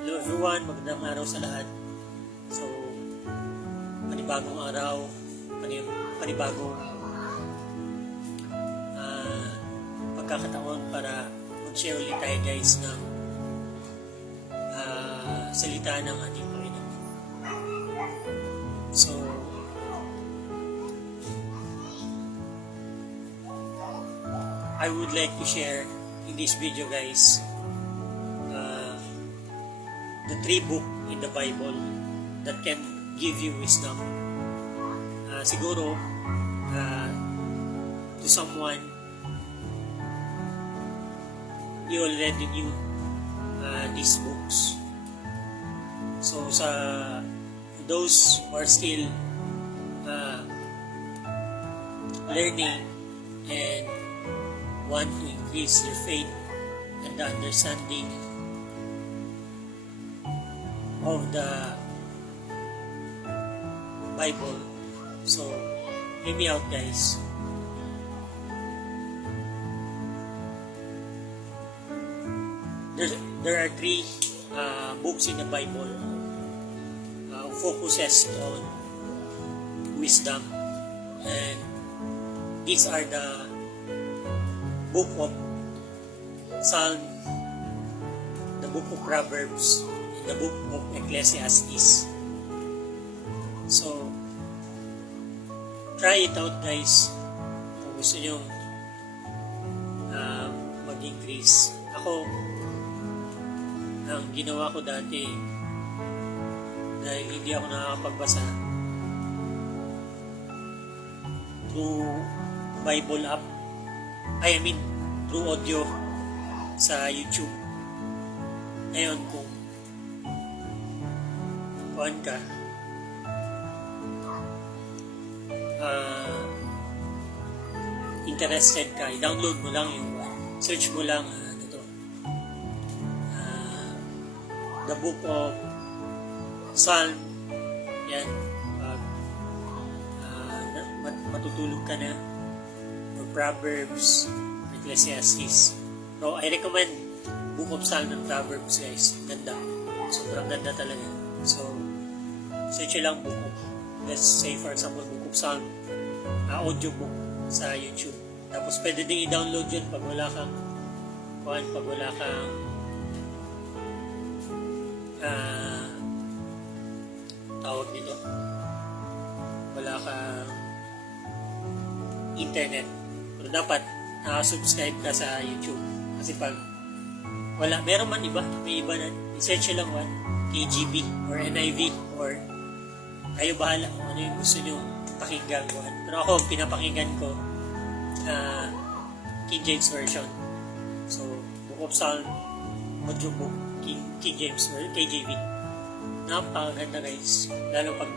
Hello everyone, magandang araw sa lahat. So, panibagong araw, panibagong pagkakataon para mag-share ulit tayo guys ng salita ng ating Panginoon. So, I would like to share in this video guys the 3 books in the Bible that can give you wisdom. Siguro, to someone, you already knew these books. So, sa those who are still learning and want to increase your faith and the understanding of the Bible. So, hear me out guys. There are 3 books in the Bible focuses on wisdom, and these are the book of Psalm, the book of Proverbs, the book of Ecclesiastes. So, try it out guys kung gusto nyo mag-increase. Ako, ang ginawa ko dati dahil hindi ako nakakapagbasa through Bible app, through audio sa YouTube. Ngayon, kung ka interested ka, i-download mo lang yung search mo lang the book of Psalm. Yan, matutulog ka na, or Proverbs, Ecclesiastes. So I recommend book of Psalm and Proverbs guys. Ganda, sobrang ganda talaga. So search lang book of, let's say for example book of Psalm, audio book sa YouTube. Tapos pwede din i-download yun pag wala kang tawag nito, wala kang internet. Pero dapat subscribe ka sa YouTube, kasi pag wala, meron man iba, may iba na, i-search lang KJV or NIV, or kayo bahala kung ano yung gusto nyo pakinggan. Pero ako, pinapakinggan ko King James Version. So, Book of Psalm, audio book, King James Version, KJV. Napakaganda guys, lalo pag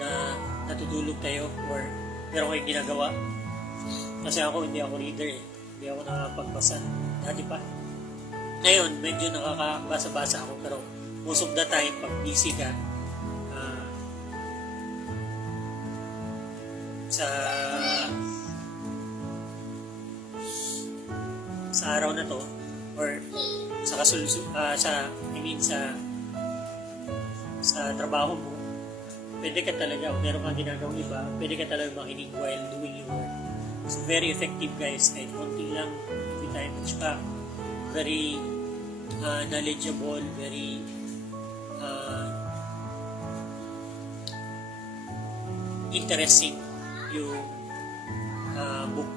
natutulog kayo or meron kayong ginagawa. Kasi ako, hindi ako reader hindi ako nakapagbasa dati pa. Ngayon, medyo nakakabasa-basa ako, pero most of the time, pag busy ka, sa araw na to, or sa sa trabaho mo, pwede ka talaga, kung meron kang ginagawang iba, pwede ka talaga makinig while doing your work. So, very effective guys, kahit konti lang every time. At saka, very knowledgeable, very interesting yung book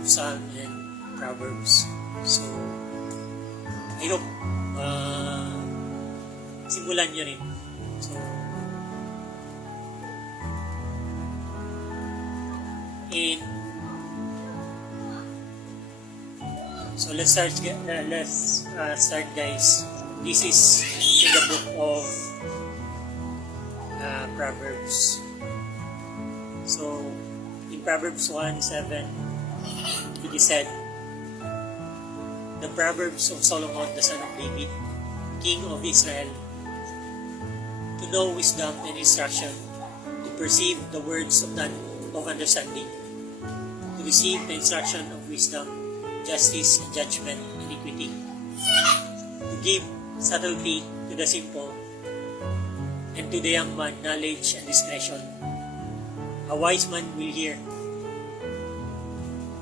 of Psalm and Proverbs. So, I hope simulan nyo rin. So let's start guys. This is in the book of Proverbs. So in Proverbs 1:7 it is said, the Proverbs of Solomon the son of David, king of Israel, to know wisdom and instruction, to perceive the words of understanding, to receive the instruction of wisdom, justice and judgment and equity, to give subtlety to the simple, and to the young man knowledge and discretion. A wise man will hear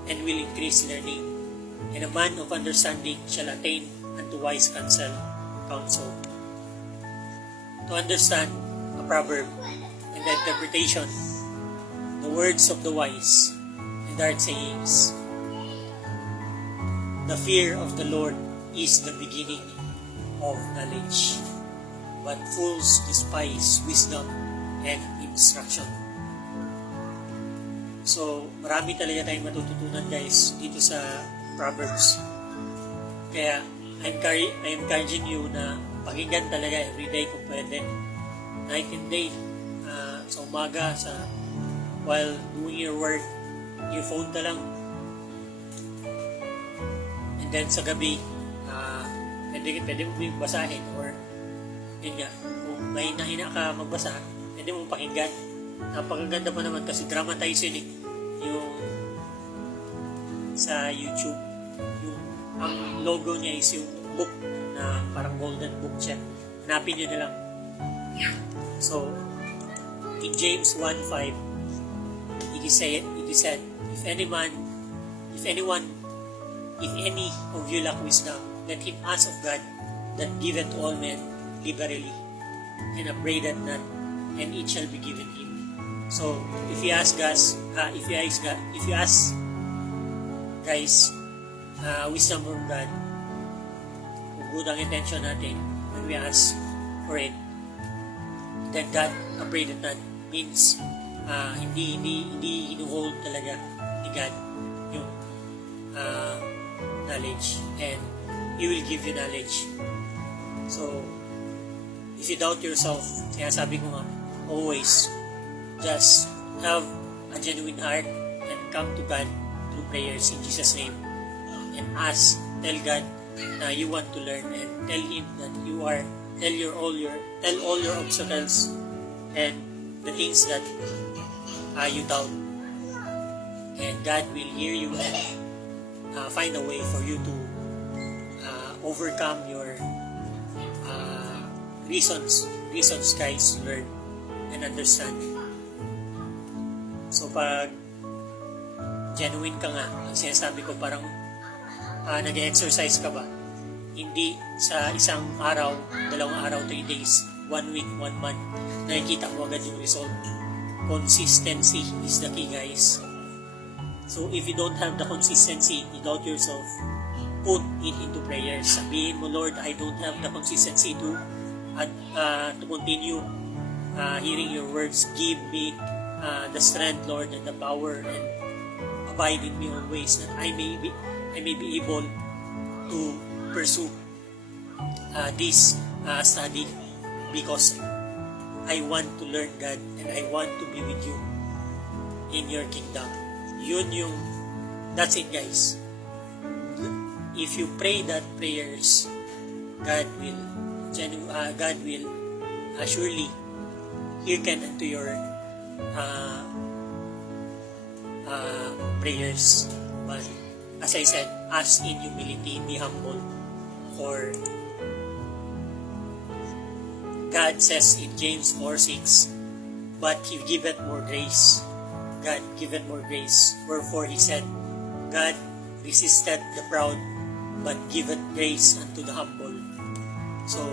and will increase learning, and a man of understanding shall attain unto wise counsel. To understand a proverb and the interpretation, the words of the wise and their sayings. The fear of the Lord is the beginning of knowledge, but fools despise wisdom and instruction. So, marami talaga tayong matututunan guys dito sa Proverbs. Kaya, I'm encouraging you na pakinggan talaga everyday kung pwede. Night and day. Sa umaga, while doing your work, your phone ka lang. And then sa gabi, pwede mo basahin or yun nga, kung may nahina ka magbasa, pwede mo pakinggan. Napakaganda pa naman kasi dramatize yun eh. Yung sa YouTube, ang logo niya is yung book na parang golden book siya. Hanapin nyo na lang. So, in James 1:5, it is said, if any of you lack wisdom, let him ask of God, that giveth all men liberally, and upbraideth not, and it shall be given him. So, if you ask guys, wisdom from God, kung good ang intention natin, when we ask for it, then God upbraideth not, means hindi hinuhold talaga ni God yung knowledge, and He will give you knowledge. So, if you doubt yourself, kaya sabi ko nga, always just have a genuine heart and come to God through prayers in Jesus' name, and tell God na you want to learn, and tell Him that tell all your obstacles and the things that you doubt, and God will hear you and find a way for you to overcome your reasons guys to learn and understand. So pag genuine ka nga, ang sinasabi ko parang nag-exercise ka ba? Hindi sa isang araw, 2 araw, 3 days, 1 week, 1 month, nakikita mo agad yung result. Consistency is the key guys. So if you don't have the consistency, you doubt yourself, put it into prayers. Sabihin mo, Lord, I don't have the consistency to continue hearing your words. Give me the strength, Lord, and the power, and abide in me always, that I may be able to pursue this study, because I want to learn God, and I want to be with you in your kingdom. That's it guys. If you pray that prayers, God will surely hearken unto your prayers. But as I said, ask in humility, be humble, for God says in James 4:6, but He giveth more grace. God giveth more grace. Wherefore He said, God resisted the proud, but giveth grace unto the humble. So,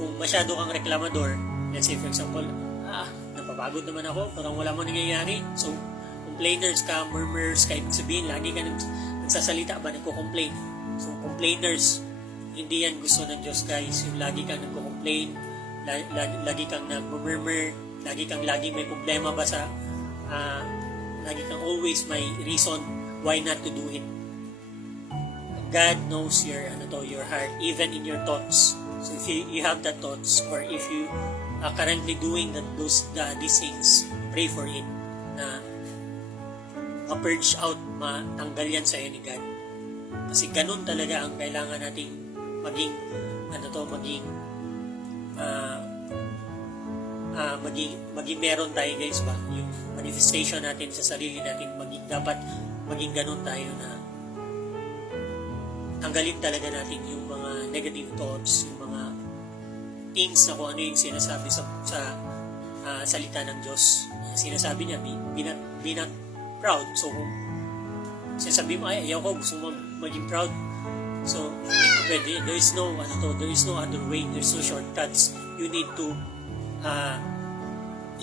kung masyado kang reklamador, let's say for example, napapagod naman ako, parang wala mo nangyayari. So, complainers ka, murmurers ka, ibig sabihin, lagi ka nagsasalita ba, nagko-complain. So, complainers, hindi yan gusto ng Diyos guys. Yung lagi kang nagko-complain, lagi kang nag-murmur, lagi may problema ba sa, lagi kang always may reason why not to do it. God knows your heart, even in your thoughts. So if you have the thoughts, or if you are currently doing these things, pray for it, na ma-purge out, matanggal yan sa'yo ni God. Kasi ganun talaga ang kailangan nating maging meron tayo guys ba, yung manifestation natin sa sarili natin, dapat maging ganun tayo, na tanggalin talaga natin yung mga negative thoughts, yung mga things na kung ano yung sinasabi sa salita ng Diyos. Sinasabi niya, be not proud. So, kung sinasabi mo, ayaw ko, gusto mo maging proud. So, hindi ko pwede. There is no other way. There's no shortcuts. You need to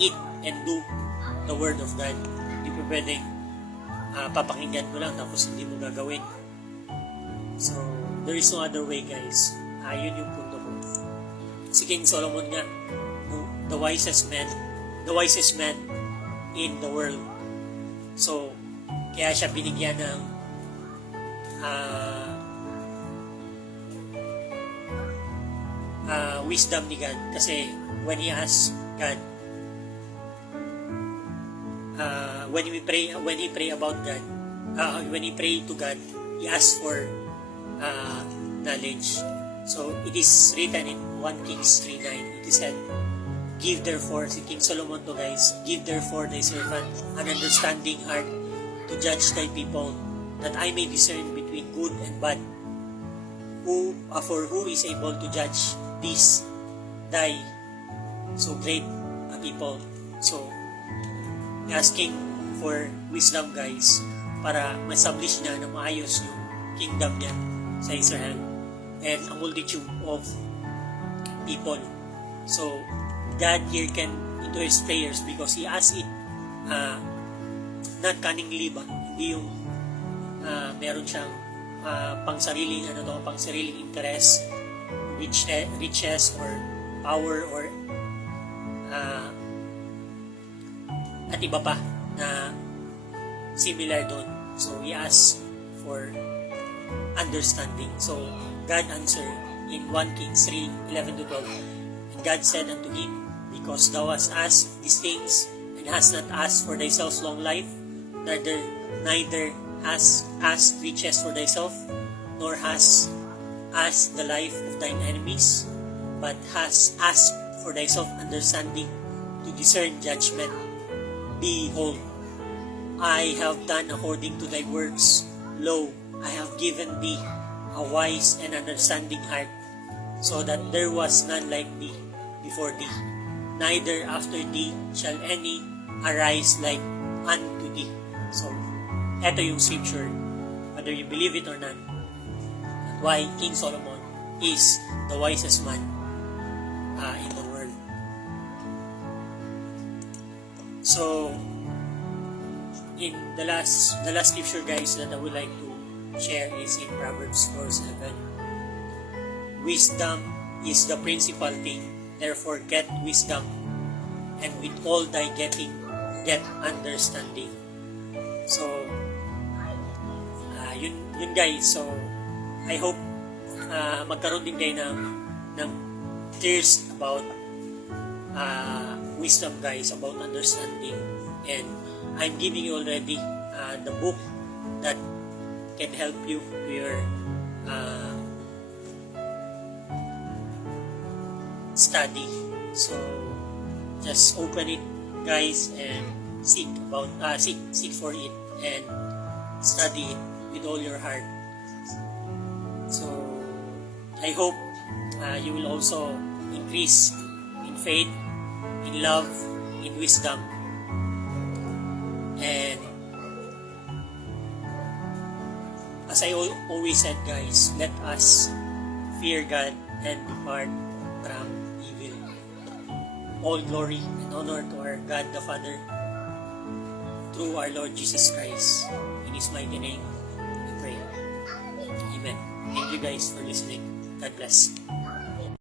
eat and do the Word of God. Hindi ko pwede papakinggan mo lang tapos hindi mo gagawin. So, there is no other way, guys. Yun yung punto ko. Si King Solomon nga, the wisest man in the world. So, kaya siya binigyan ng wisdom ni God. Kasi when he asked God, when he pray about God, when he pray to God, he asked for knowledge. So it is written in 1 Kings 3:9. It is said, "Give therefore," si King Solomon to, guys, "Give therefore thy servant an understanding heart to judge thy people, that I may discern between good and bad. For who is able to judge these thy so great people?" So asking for wisdom, guys, para ma-establish niya na maayos yung kingdom niya sa Israel and a multitude of people. So God here can into his prayers because he asked it not cunningly ba, hindi yung meron siyang pangsariling interest, riches or power or at iba pa na similar doon. So he asked for understanding. So God answered in 1 Kings 3:11-12. And God said unto him, "Because thou hast asked these things, and hast not asked for thyself long life, neither hast asked riches for thyself, nor hast asked the life of thine enemies, but hast asked for thyself understanding to discern judgment. Behold, I have done according to thy words. Lo, I have given thee a wise and understanding heart, so that there was none like thee before thee, neither after thee shall any arise like unto thee." So, eto yung scripture, whether you believe it or not, why King Solomon is the wisest man in the world. So, in the last scripture, guys, that I would like to share is in Proverbs 4:7. "Wisdom is the principal thing, therefore get wisdom, and with all thy getting, get understanding." So, yun guys. So, I hope magkaroon din kayo ng clears about wisdom, guys, about understanding. And I'm giving you already the book that can help you to your study. So just open it, guys, and seek for it and study it with all your heart. So I hope you will also increase in faith, in love, in wisdom, and as I always said, guys, let us fear God and depart from evil. All glory and honor to our God the Father through our Lord Jesus Christ. In His mighty name, we pray. Amen. Thank you, guys, for listening. God bless.